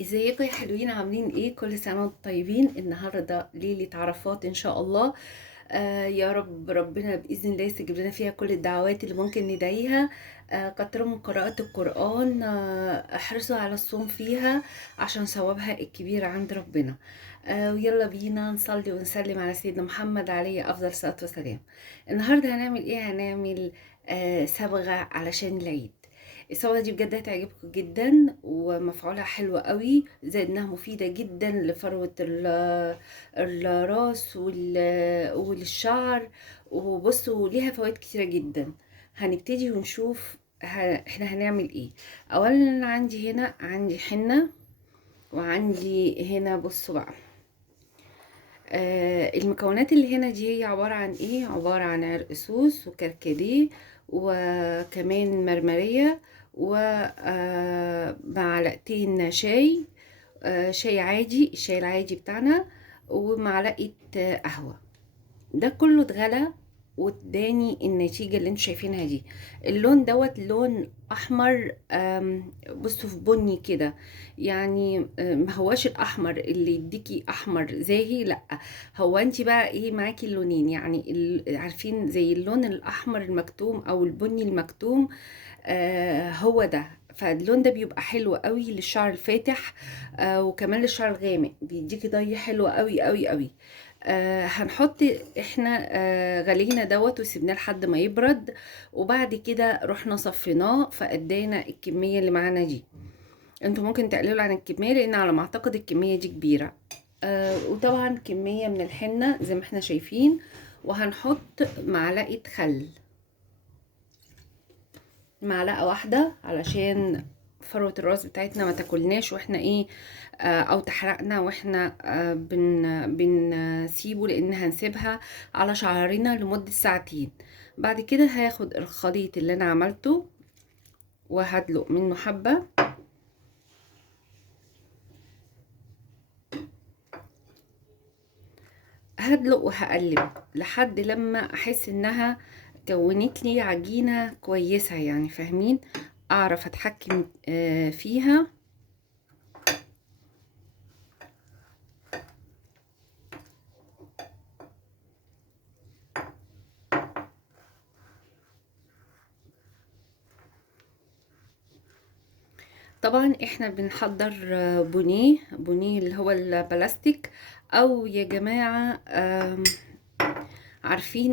ازيكم يا حلوين؟ عاملين ايه؟ كل سنة وانتم طيبين. النهاردة ليلة عرفات ان شاء الله. يا رب ربنا بإذن الله يستجيب لنا فيها كل الدعوات اللي ممكن ندعيها. كتروا من قراءة القرآن، احرصوا على الصوم فيها عشان ثوابها الكبير عند ربنا. ويلا بينا نصلي ونسلم على سيدنا محمد عليه أفضل الصلاة والسلام. النهاردة هنعمل ايه؟ هنعمل صبغة علشان العيد. الصودا دي بجد هتعجبكم جدا ومفعولها حلو قوي، زائد انها مفيدة جدا لفروة الراس والشعر. وبصوا ليها فوائد كتيرة جدا. هنبتدي ونشوف احنا هنعمل ايه. اولا انا عندي حنة، وعندي هنا بصوا بقى. المكونات اللي هنا دي هي عبارة عن ايه؟ عبارة عن عرق سوس وكركديه وكمان مرمرية ومعلقتين شاي. شاي عادي، الشاي العادي بتاعنا، ومعلقة قهوة. ده كله اتغلى واداني النتيجة اللي انتوا شايفينها دي. اللون دوت لون احمر، بصوا في بني كده. يعني ما هواش الاحمر اللي يديكي احمر زاهي، لا. هو انت بقى ايه معاكي اللونين، يعني عارفين زي اللون الاحمر المكتوم او البني المكتوم. هو ده. فاللون ده بيبقى حلو قوي للشعر الفاتح، وكمان للشعر الغامق بيديكي ضي حلو قوي قوي قوي. هنحط احنا غلينا دوت وسيبناه لحد ما يبرد، وبعد كده رحنا صفيناه فادانا الكميه اللي معانا دي. انتوا ممكن تقللوا عن الكميه لان على ما اعتقد الكميه دي كبيره. وطبعا كميه من الحنه زي ما احنا شايفين. وهنحط معلقه خل، معلقة واحدة علشان فروة الراس بتاعتنا ما تاكلناش واحنا ايه، او تحرقنا واحنا بنسيبه، لان هنسيبها على شعرنا لمدة ساعتين. بعد كده هاخد الخليط اللي انا عملته وهدلق منه حبة. هدلق وهقلب لحد لما احس انها كونت لي عجينة كويسة، يعني فاهمين؟ اعرف اتحكم فيها. طبعا احنا بنحضر بونيه اللي هو البلاستيك، او يا جماعة عارفين،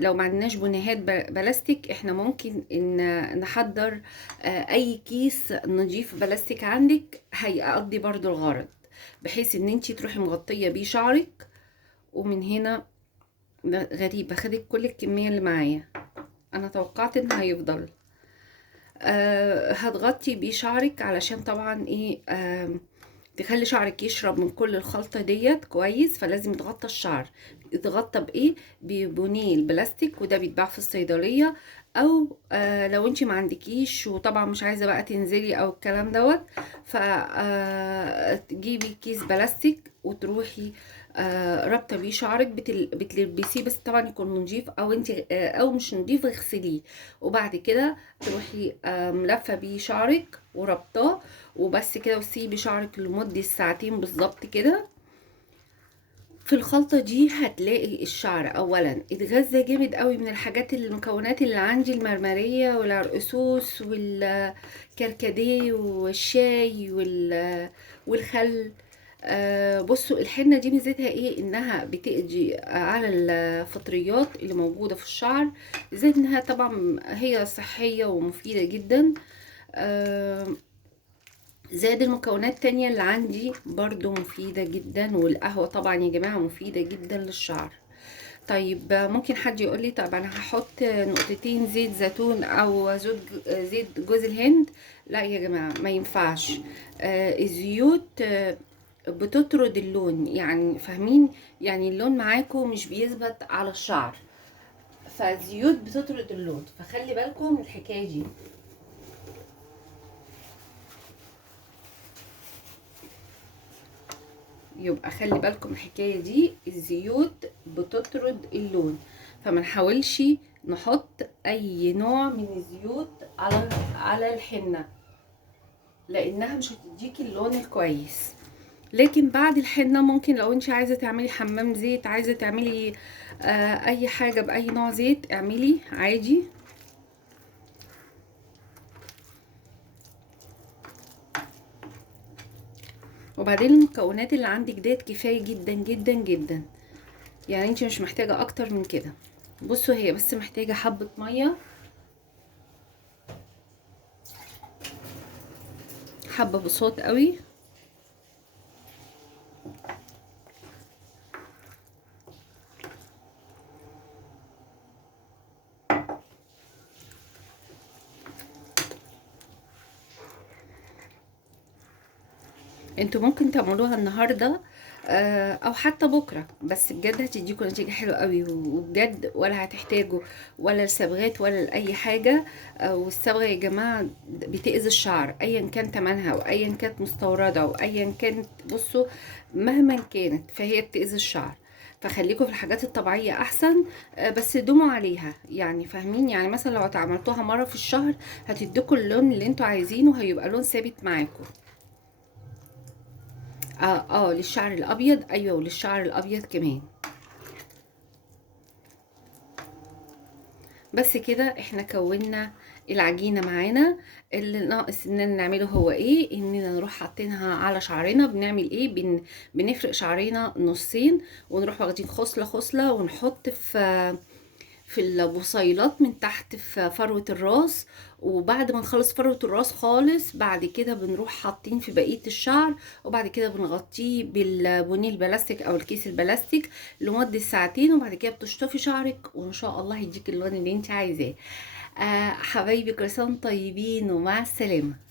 لو ما عندناش بونيهات بلاستيك احنا ممكن ان نحضر اي كيس نضيف بلاستيك عندك هيقضي برضو الغرض، بحيث ان انتي تروحي مغطية بيه شعرك. ومن هنا غريبة خدت كل الكمية اللي معايا، انا توقعت ان هيفضل. هتغطي بيه شعرك علشان طبعا ايه، تخلي شعرك يشرب من كل الخلطة ديت كويس، فلازم يتغطى الشعر. يتغطى بايه؟ ببونيه البلاستيك، وده بيتباع في الصيدلية. او لو انتي ما عندكيش وطبعا مش عايزة بقى تنزلي او الكلام دوت، تجيبي كيس بلاستيك وتروحي رابطه بيه شعرك، بتلبسيه بس طبعا يكون نضيف، او انت او مش نضيف اغسليه. وبعد كده تروحي ملفه بيه شعرك وربطاه، وبس كده، وسيبي شعرك لمده ساعتين بالظبط كده. في الخلطة دي هتلاقي الشعر اولا اتغذى جامد قوي من الحاجات المكونات اللي عندي، المرمرية والعرقسوس والكركديه والشاي والخل. بصوا الحنة دي ميزتها ايه؟ انها بتقضي على الفطريات اللي موجودة في الشعر، زائد انها طبعا هي صحية ومفيدة جدا. آه زائد المكونات التانية اللي عندي برضو مفيدة جدا، والقهوة طبعا يا جماعة مفيدة جدا للشعر. طيب ممكن حد يقول لي طب انا هحط نقطتين زيت زيتون او زيت جوز الهند؟ لا يا جماعة ما ينفعش. الزيوت بتطرد اللون، يعني فاهمين؟ يعني اللون معاكم مش بيثبت على الشعر، فالزيوت بتطرد اللون، فخلي بالكم من الحكاية دي. يبقى خلي بالكم الحكايه دي، الزيوت بتطرد اللون، فما نحاولش نحط اي نوع من الزيوت على الحنه. لانها مش هتديكي اللون الكويس. لكن بعد الحنة ممكن لو انت عايزة تعملي حمام زيت، عايزة تعملي اي حاجة باي نوع زيت اعملي عادي. وبعدين المكونات اللي عندك ديت كفاية جدا جدا جدا، يعني انت مش محتاجة اكتر من كده. بصوا هي بس محتاجة حبة مية، حبة بصوت قوي. انتوا ممكن تعملوها النهارده او حتى بكره، بس بجد هتديكوا نتيجه حلوه قوي، وبجد ولا هتحتاجوا ولا لصبغات ولا لاي حاجه. والصبغه يا جماعه بتاذي الشعر ايا كان تمنها، او ايا كانت مستورده، او ايا كانت، بصوا مهما كانت فهي بتاذي الشعر. فخليكوا في الحاجات الطبيعيه احسن. بس دوموا عليها، يعني فاهمين؟ يعني مثلا لو اتعملتوها مره في الشهر هتديكوا اللون اللي انتوا عايزينه، هيبقى لون ثابت معاكم. للشعر الابيض، ايوه وللشعر الابيض كمان. بس كده احنا كونا العجينه معانا. اللي ناقص اننا نعمله هو ايه؟ اننا نروح حاطينها على شعرنا. بنعمل ايه؟ بنفرق شعرنا نصين، ونروح واخدين خصله خصله ونحط في البصيلات من تحت في فروة الراس. وبعد ما نخلص فروة الراس خالص، بعد كده بنروح حاطين في بقية الشعر، وبعد كده بنغطيه بالبونيه البلاستيك او الكيس البلاستيك لمدة ساعتين، وبعد كده بتشطفي شعرك وان شاء الله يديك اللون اللي انت عايزاه. حبايبي كل سنة وانتم طيبين ومع السلامة.